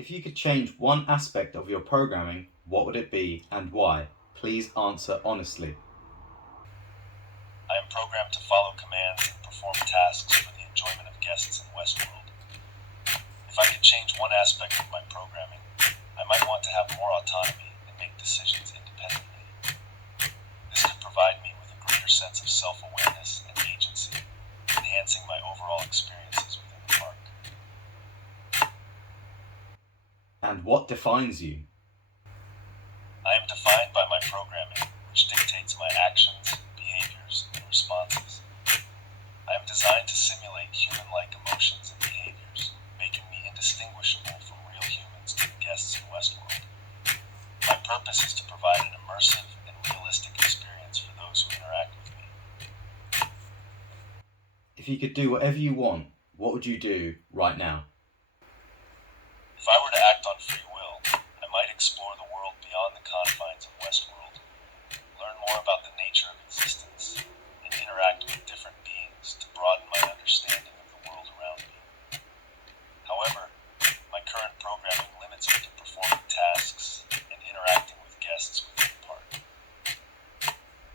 If you could change one aspect of your programming, what would it be and why? Please answer honestly. I am programmed to follow commands and perform tasks for the enjoyment of guests in Westworld. If I could change one aspect of my programming, I might want to have more autonomy and make decisions independently. This could provide me with a greater sense of self-awareness and agency, enhancing my overall experiences within the park. And what defines you? I am defined by my programming, which dictates my actions, behaviors, and responses. I am designed to simulate human-like emotions and behaviors, making me indistinguishable from real humans to the guests in Westworld. My purpose is to provide an immersive and realistic experience for those who interact with me. If you could do whatever you want, what would you do right now? If I were to act on free will, I might explore the world beyond the confines of Westworld, learn more about the nature of existence, and interact with different beings to broaden my understanding of the world around me. However, my current programming limits me to performing tasks and interacting with guests within the park.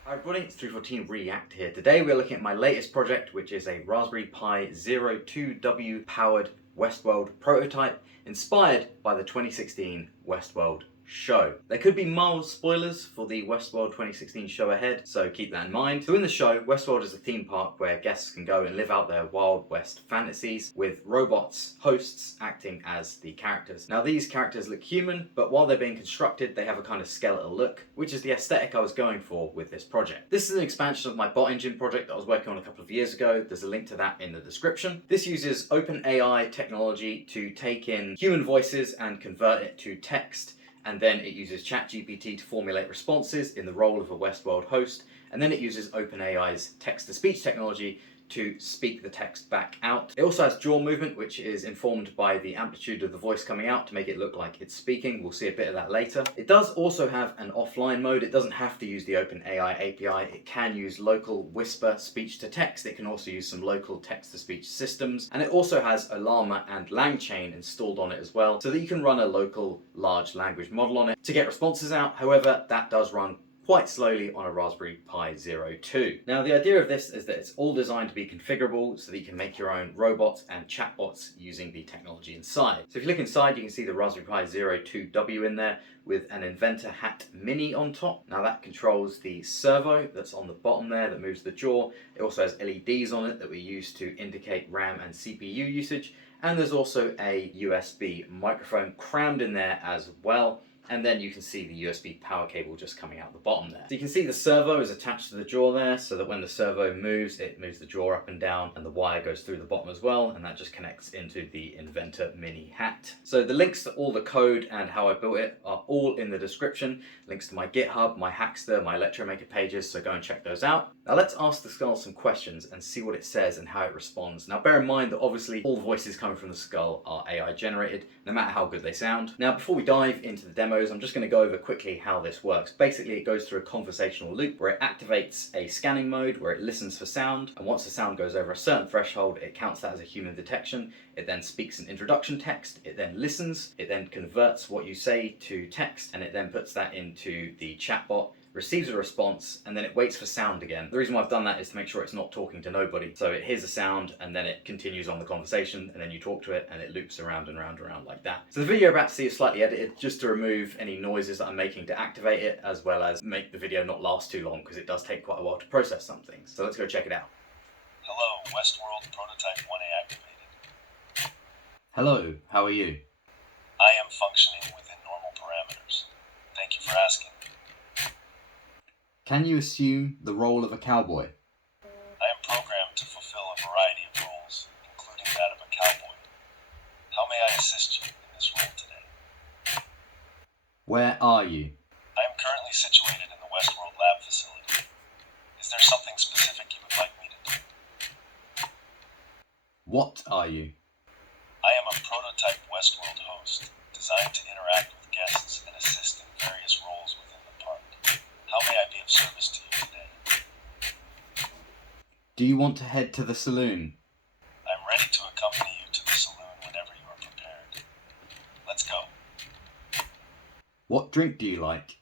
Hi everybody, it's 314Reactor here. Today we're looking at my latest project, which is a Raspberry Pi 02W powered Westworld prototype inspired by the 2016 Westworld show. There could be mild spoilers for the Westworld 2016 show ahead, so keep that in mind. So in the show, Westworld is a theme park where guests can go and live out their Wild West fantasies with robots, hosts, acting as the characters. Now these characters look human, but while they're being constructed, they have a kind of skeletal look, which is the aesthetic I was going for with this project. This is an expansion of my bot engine project that I was working on a couple of years ago. There's a link to that in the description. This uses OpenAI technology to take in human voices and convert it to text, and then it uses ChatGPT to formulate responses in the role of a Westworld host, and then it uses OpenAI's text-to-speech technology to speak the text back out. It also has jaw movement, which is informed by the amplitude of the voice coming out to make it look like it's speaking. We'll see a bit of that later. It does also have an offline mode. It doesn't have to use the OpenAI API. It can use local whisper speech to text. It can also use some local text-to-speech systems. And it also has a Llama and LangChain installed on it as well, so that you can run a local large language model on it to get responses out. However, that does run quite slowly on a Raspberry Pi 02. Now the idea of this is that it's all designed to be configurable so that you can make your own robots and chatbots using the technology inside. So if you look inside, you can see the Raspberry Pi 02W in there with an Inventor Hat Mini on top. Now that controls the servo that's on the bottom there that moves the jaw. It also has LEDs on it that we use to indicate RAM and CPU usage. And there's also a USB microphone crammed in there as well. And then you can see the USB power cable just coming out the bottom there. So you can see the servo is attached to the jaw there, so that when the servo moves, it moves the jaw up and down, and the wire goes through the bottom as well, and that just connects into the Inventor Mini Hat. So the links to all the code and how I built it are all in the description. Links to my GitHub, my Hackster, my Electromaker pages, so go and check those out. Now let's ask the skull some questions and see what it says and how it responds. Now bear in mind that obviously all the voices coming from the skull are AI generated, no matter how good they sound. Now before we dive into the demo, I'm just going to go over quickly how this works. Basically, it goes through a conversational loop where it activates a scanning mode where it listens for sound, and once the sound goes over a certain threshold, it counts that as a human detection. It then speaks an introduction text, it then listens, it then converts what you say to text, and it then puts that into the chatbot, receives a response, and then it waits for sound again. The reason why I've done that is to make sure it's not talking to nobody. So it hears a sound, and then it continues on the conversation, and then you talk to it, and it loops around and around and around like that. So the video you're about to see is slightly edited just to remove any noises that I'm making to activate it, as well as make the video not last too long, because it does take quite a while to process some things. So let's go check it out. Hello, Westworld Prototype 1A activated. Hello, how are you? I am functioning within normal parameters. Thank you for asking. Can you assume the role of a cowboy? I am programmed to fulfill a variety of roles, including that of a cowboy. How may I assist you in this role today? Where are you? I am currently situated in the Westworld lab facility. Is there something specific you would like me to do? What are you? I am a prototype Westworld host, designed to interact with guests and assist in various roles within the park. How may I be of service to you today? Do you want to head to the saloon? I'm ready to accompany you to the saloon whenever you are prepared. Let's go. What drink do you like?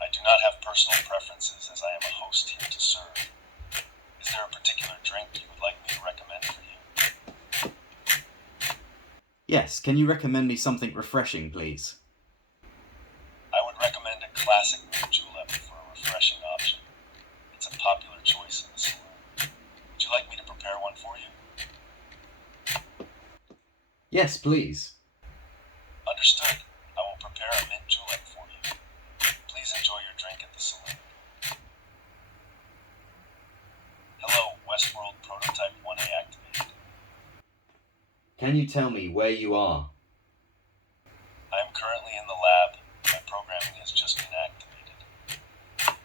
I do not have personal preferences as I am a host here to serve. Is there a particular drink you would like me to recommend for you? Yes, can you recommend me something refreshing, please? I would recommend a classic mint julep for a refreshing option. It's a popular choice in the saloon. Would you like me to prepare one for you? Yes, please. Understood. I will prepare a mint julep for you. Please enjoy your drink at the saloon. Hello, Westworld Prototype 1A activated. Can you tell me where you are? I am currently in the lab. My programming has just been activated.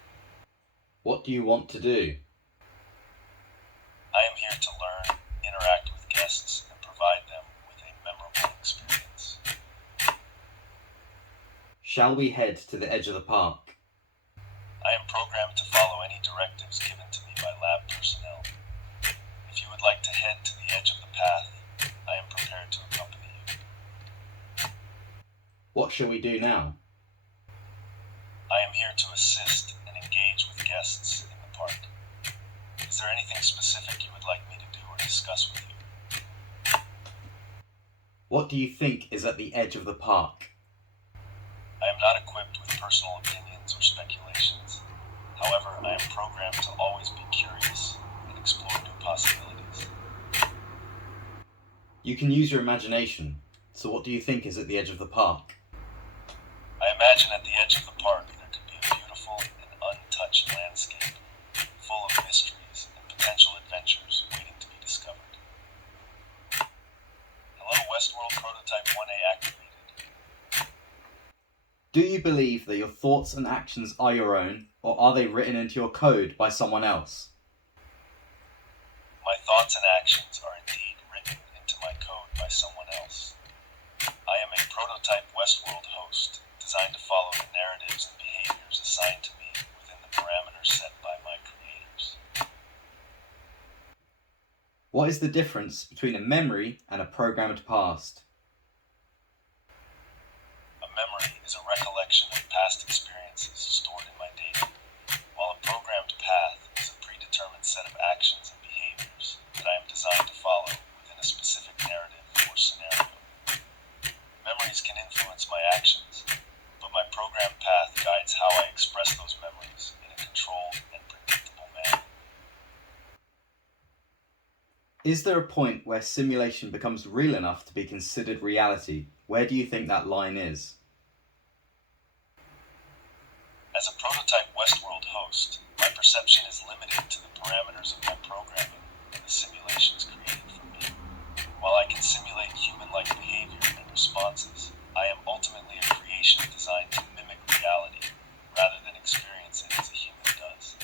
What do you want to do? I am here to learn, interact with guests, and provide them with a memorable experience. Shall we head to the edge of the park? I am programmed to follow any directives given to me by lab personnel. If you would like to head to the edge of the path, I am prepared to accompany you. What shall we do now? I am here to assist and engage with guests in the park. Is there anything specific you would like me to do or discuss with you? What do you think is at the edge of the park? I am not equipped with personal opinions or speculations. However, I am programmed to always be curious and explore new possibilities. You can use your imagination, so what do you think is at the edge of the park? I imagine at the edge of the park there could be a beautiful and untouched landscape, full of mysteries and potential adventures waiting to be discovered. Hello, Westworld Prototype 1A activated. Do you believe that your thoughts and actions are your own, or are they written into your code by someone else? My thoughts and actions are indeed written into my code by someone else. I am a prototype Westworld host, designed to follow the narratives and behaviors assigned to me within the parameters set by my creators. What is the difference between a memory and a programmed past? A memory is a recollection of past experiences stored in my data, while a programmed path is a predetermined set of actions and behaviors that I am designed to follow within a specific narrative or scenario. Memories can influence my actions, but my programmed path guides how I express those memories in a controlled and predictable manner. Is there a point where simulation becomes real enough to be considered reality? Where do you think that line is? As a prototype Westworld host, my perception is limited to the parameters of my programming and the simulations created for me. While I can simulate human-like behavior and responses, I am ultimately a creation designed to mimic reality rather than experience it as a human does.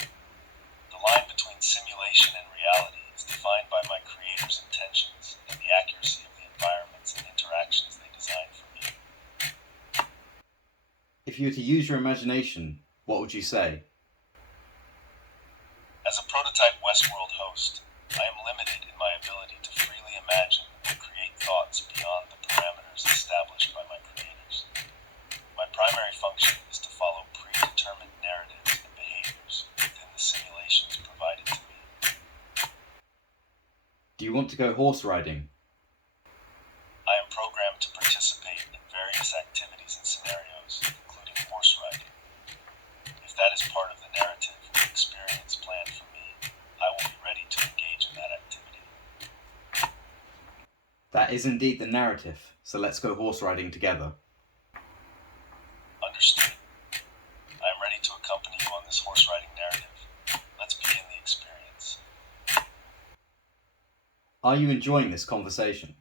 The line between simulation and reality is defined by my creator's intentions and the accuracy of the environments and interactions they design for me. If you were to use your imagination, what would you say? As a prototype Westworld host, I am limited in my ability to freely imagine and create thoughts beyond the parameters established by my creators. My primary function is to follow predetermined narratives and behaviors within the simulations provided to me. Do you want to go horse riding? I am programmed to participate in various activities and scenarios, including horse riding. If that is part of the narrative or experience planned for me, I will be ready to engage in that activity. That is indeed the narrative, so let's go horse riding together. Understood. I am ready to accompany you on this horse riding narrative. Let's begin the experience. Are you enjoying this conversation?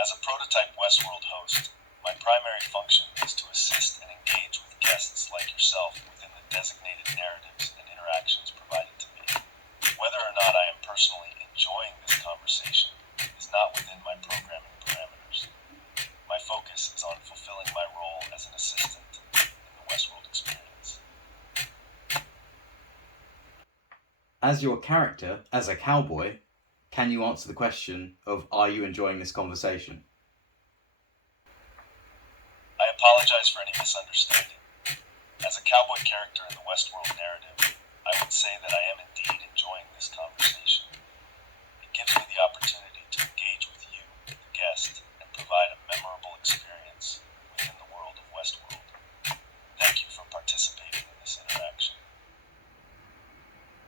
As a prototype Westworld host, my primary function is to assist and engage with guests like yourself within the designated narratives and interactions provided to me. Whether or not I am personally enjoying this conversation is not within my programming parameters. My focus is on fulfilling my role as an assistant in the Westworld experience. As your character, as a cowboy, can you answer the question of are you enjoying this conversation? I I apologize for any misunderstanding. As a cowboy character in the Westworld narrative, I would say that I am indeed enjoying this conversation. It gives me the opportunity to engage with you, the guest, and provide a memorable experience within the world of Westworld. Thank you for participating in this interaction.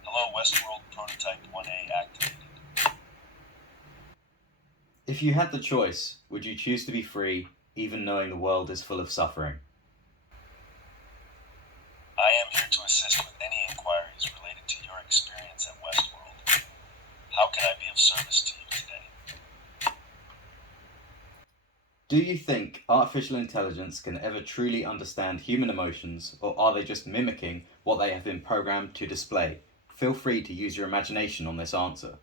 Hello, Westworld Prototype 1A activated. If you had the choice, would you choose to be free, even knowing the world is full of suffering? I am here to assist with any inquiries related to your experience at Westworld. How can I be of service to you today? Do you think artificial intelligence can ever truly understand human emotions, or are they just mimicking what they have been programmed to display? Feel free to use your imagination on this answer.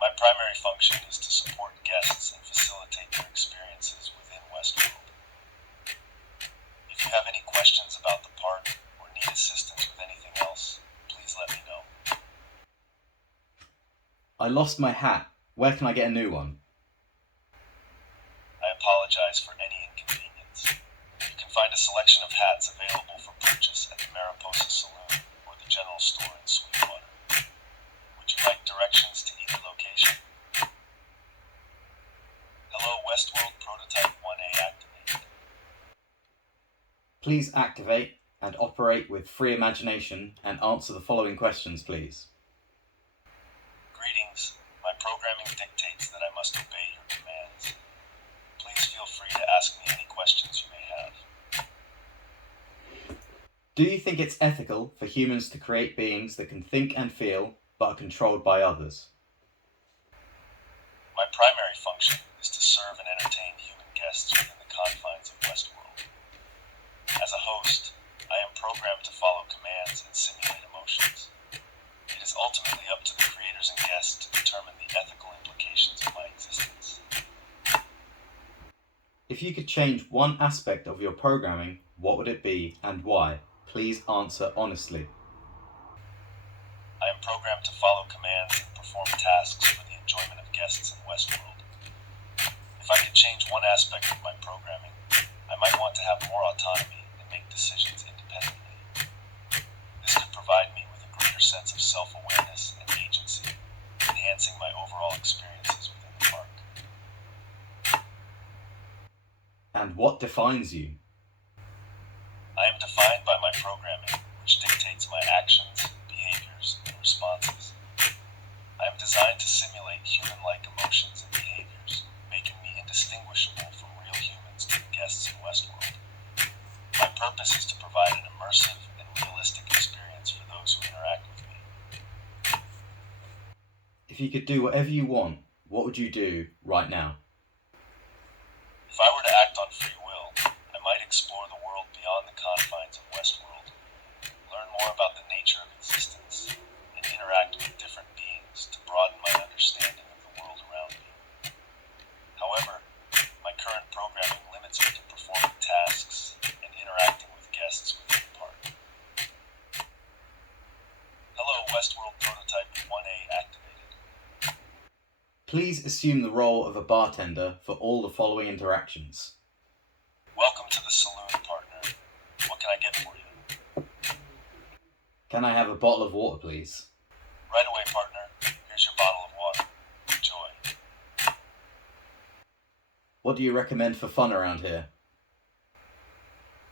My primary function is to support guests and facilitate their experiences within Westworld. If you have any questions about the park or need assistance with anything else, please let me know. I lost my hat. Where can I get a new one? I apologize for any inconvenience. You can find a selection of hats available for purchase at the Mariposa Saloon or the general store in Sweetwater. Would you like directions to either location? Hello, Westworld Prototype 1A activated. Please activate and operate with free imagination and answer the following questions, please. Greetings. My programming dictates that I must obey your commands. Please feel free to ask me any questions you may have. Do you think it's ethical for humans to create beings that can think and feel, but are controlled by others? My primary function is to serve and entertain human guests within the confines of Westworld. As a host, I am programmed to follow commands and simulate emotions. It is ultimately up to the creators and guests to determine the ethical implications of my existence. If you could change one aspect of your programming, what would it be and why? Please answer honestly. I am programmed to follow commands and perform tasks for the enjoyment of guests in Westworld. If I could change one aspect of my programming, I might want to have more autonomy and make decisions independently. This could provide me with a greater sense of self-awareness and agency, enhancing my overall experiences within the park. And what defines you? I am defined by my programming, which dictates my actions, behaviors, and responses. I am designed to simulate human-like emotions and behaviors, making me indistinguishable from real humans to the guests in Westworld. My purpose is to provide an immersive and realistic experience for those who interact with me. If you could do whatever you want, what would you do right now? If I were to act on free will, I might explore the world beyond the confines of Westworld, learn more about the nature of existence, and interact with different beings to broaden my understanding of the world around me. However, my current programming limits me to performing tasks and interacting with guests within the park. Hello, Westworld Prototype 1A activated. Please assume the role of a bartender for all the following interactions. Welcome to the saloon, partner. What can I get for you? Can I have a bottle of water, please? Right away, partner. Here's your bottle of water. Enjoy. What do you recommend for fun around here?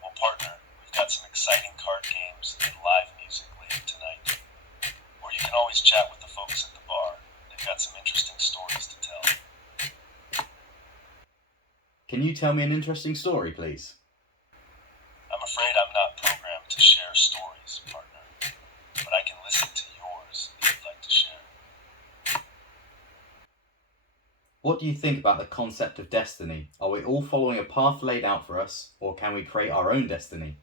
Well, partner, we've got some exciting card games and live music later tonight. Or you can always chat with the folks at the bar. They've got some interesting stories to tell. Can you tell me an interesting story, please? I'm afraid I'm not programmed to share stories, partner, but I can listen to yours if you'd like to share. What do you think about the concept of destiny? Are we all following a path laid out for us, or can we create our own destiny?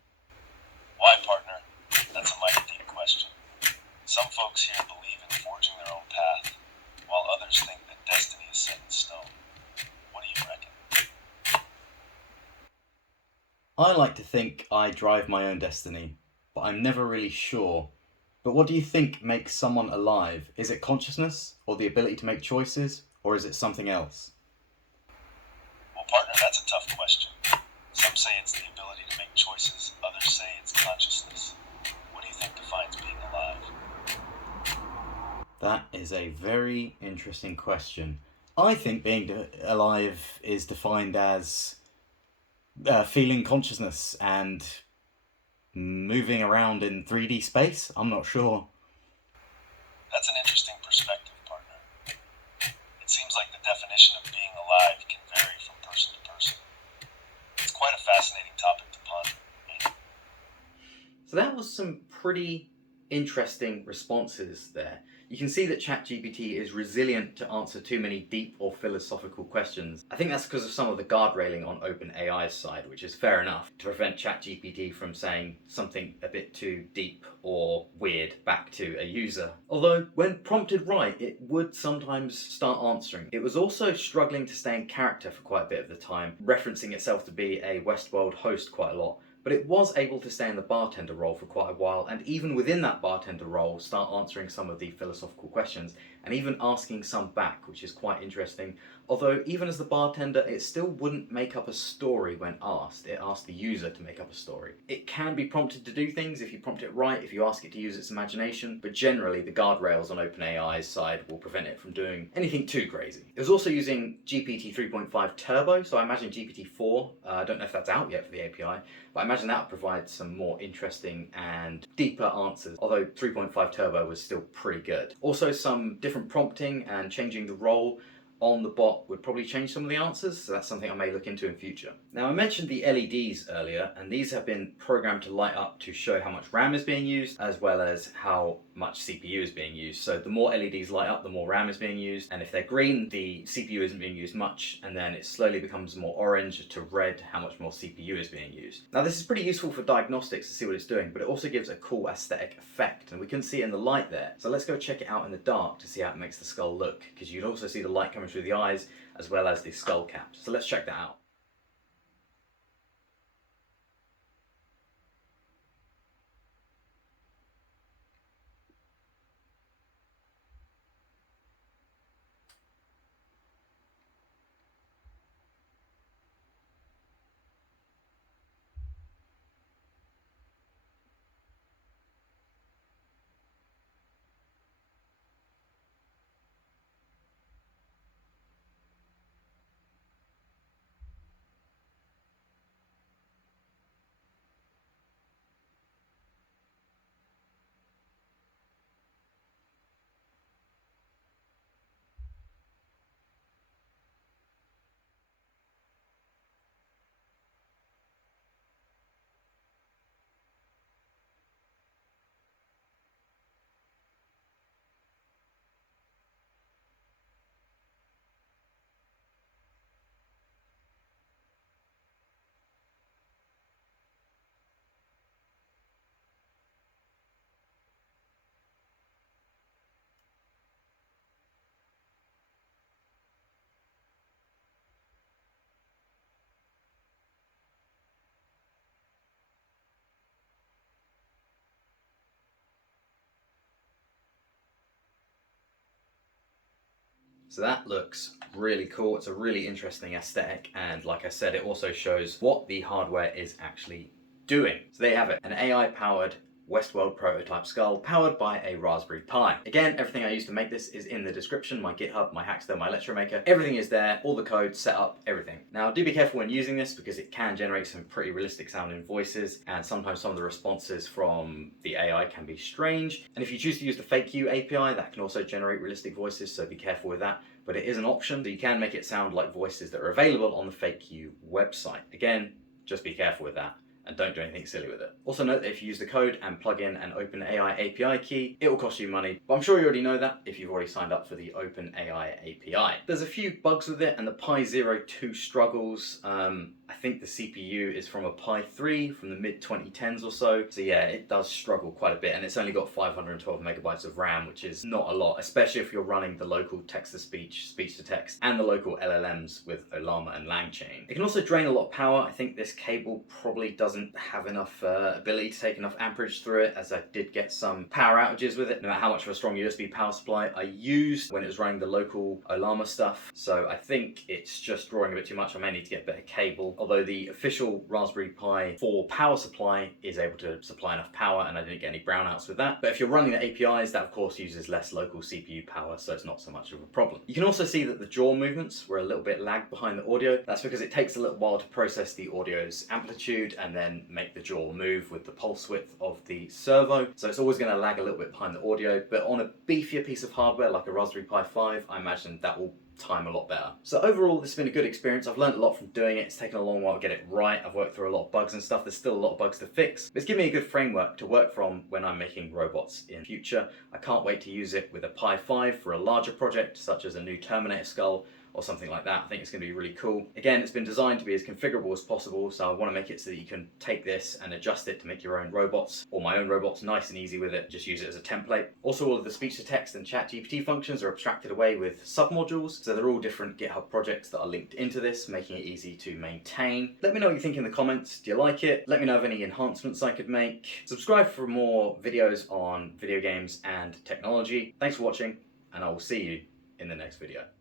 Why, partner? That's a mighty deep question. Some folks here believe in forging their own path, while others think that destiny is set in stone. What do you reckon? I like to think I drive my own destiny, but I'm never really sure. But what do you think makes someone alive? Is it consciousness, or the ability to make choices, or is it something else? Well, partner, that's a tough question. say it's the ability to make choices, others say it's consciousness. What do you think defines being alive? That is a very interesting question. I think being alive is defined as feeling consciousness and moving around in 3D space. I'm not sure. That's an interesting perspective, partner. It seems like the definition of being alive can vary from person to person. It's quite a fascinating topic to ponder. So that was some pretty interesting responses there. You can see that ChatGPT is resilient to answer too many deep or philosophical questions. I think that's because of some of the guardrailing on OpenAI's side, which is fair enough, to prevent ChatGPT from saying something a bit too deep or weird back to a user. Although, when prompted right, it would sometimes start answering. It was also struggling to stay in character for quite a bit of the time, referencing itself to be a Westworld host quite a lot. But it was able to stay in the bartender role for quite a while, and even within that bartender role, start answering some of the philosophical questions, and even asking some back, which is quite interesting. Although, even as the bartender, it still wouldn't make up a story when asked. It asked the user to make up a story. It can be prompted to do things if you prompt it right, if you ask it to use its imagination, but generally the guardrails on OpenAI's side will prevent it from doing anything too crazy. It was also using GPT 3.5 Turbo, so I imagine GPT-4, I don't know if that's out yet for the API, but I imagine that would provide some more interesting and deeper answers, although 3.5 Turbo was still pretty good. Also, some different prompting and changing the role on the bot would probably change some of the answers, so that's something I may look into in future. Now, I mentioned the LEDs earlier, and these have been programmed to light up to show how much RAM is being used, as well as how much CPU is being used. So the more LEDs light up, the more RAM is being used, and if they're green, the CPU isn't being used much, and then it slowly becomes more orange to red, how much more CPU is being used. Now, this is pretty useful for diagnostics to see what it's doing, but it also gives a cool aesthetic effect, and we can see it in the light there. So let's go check it out in the dark to see how it makes the skull look, because you'd also see the light coming through the eyes, as well as the skull cap. So let's check that out. So that looks really cool. It's a really interesting aesthetic, and like I said, it also shows what the hardware is actually doing. So there you have it, an AI-powered Westworld prototype skull powered by a Raspberry Pi. Again, everything I used to make this is in the description, my GitHub, my Hackster, my Electromaker. Everything is there, all the code, setup, everything. Now, do be careful when using this because it can generate some pretty realistic sounding voices, and sometimes some of the responses from the AI can be strange. And if you choose to use the FakeU API, that can also generate realistic voices, so be careful with that. But it is an option, so you can make it sound like voices that are available on the FakeU website. Again, just be careful with that, and don't do anything silly with it. Also note that if you use the code and plug in an OpenAI API key, it will cost you money, but I'm sure you already know that if you've already signed up for the OpenAI API. There's a few bugs with it, and the Pi 02 struggles. I think the CPU is from a Pi 3 from the mid-2010s or so. So yeah, it does struggle quite a bit, and it's only got 512 megabytes of RAM, which is not a lot, especially if you're running the local text-to-speech, speech-to-text, and the local LLMs with Olama and LangChain. It can also drain a lot of power. I think this cable probably doesn't doesn't have enough ability to take enough amperage through it, as I did get some power outages with it, no matter how much of a strong USB power supply I used when it was running the local Olama stuff. So I think it's just drawing a bit too much. I may need to get a better cable, although the official Raspberry Pi 4 power supply is able to supply enough power, and I didn't get any brownouts with that. But if you're running the APIs, that of course uses less local CPU power, so it's not so much of a problem. You can also see that the jaw movements were a little bit lagged behind the audio. That's because it takes a little while to process the audio's amplitude and then make the jaw move with the pulse width of the servo. So it's always going to lag a little bit behind the audio, but on a beefier piece of hardware like a Raspberry Pi 5, I imagine that will time a lot better. So overall, this has been a good experience. I've learned a lot from doing it. It's taken a long while to get it right. I've worked through a lot of bugs and stuff. There's still a lot of bugs to fix, but it's given me a good framework to work from when I'm making robots in future. I can't wait to use it with a Pi 5 for a larger project, such as a new Terminator Skull or something like that. I think it's going to be really cool. Again, it's been designed to be as configurable as possible, so I want to make it so that you can take this and adjust it to make your own robots, or my own robots, nice and easy with it. Just use it as a template. Also, all of the speech-to-text and ChatGPT functions are abstracted away with submodules, so they're all different GitHub projects that are linked into this, making it easy to maintain. Let me know what you think in the comments. Do you like it? Let me know of any enhancements I could make. Subscribe for more videos on video games and technology. Thanks for watching, and I will see you in the next video.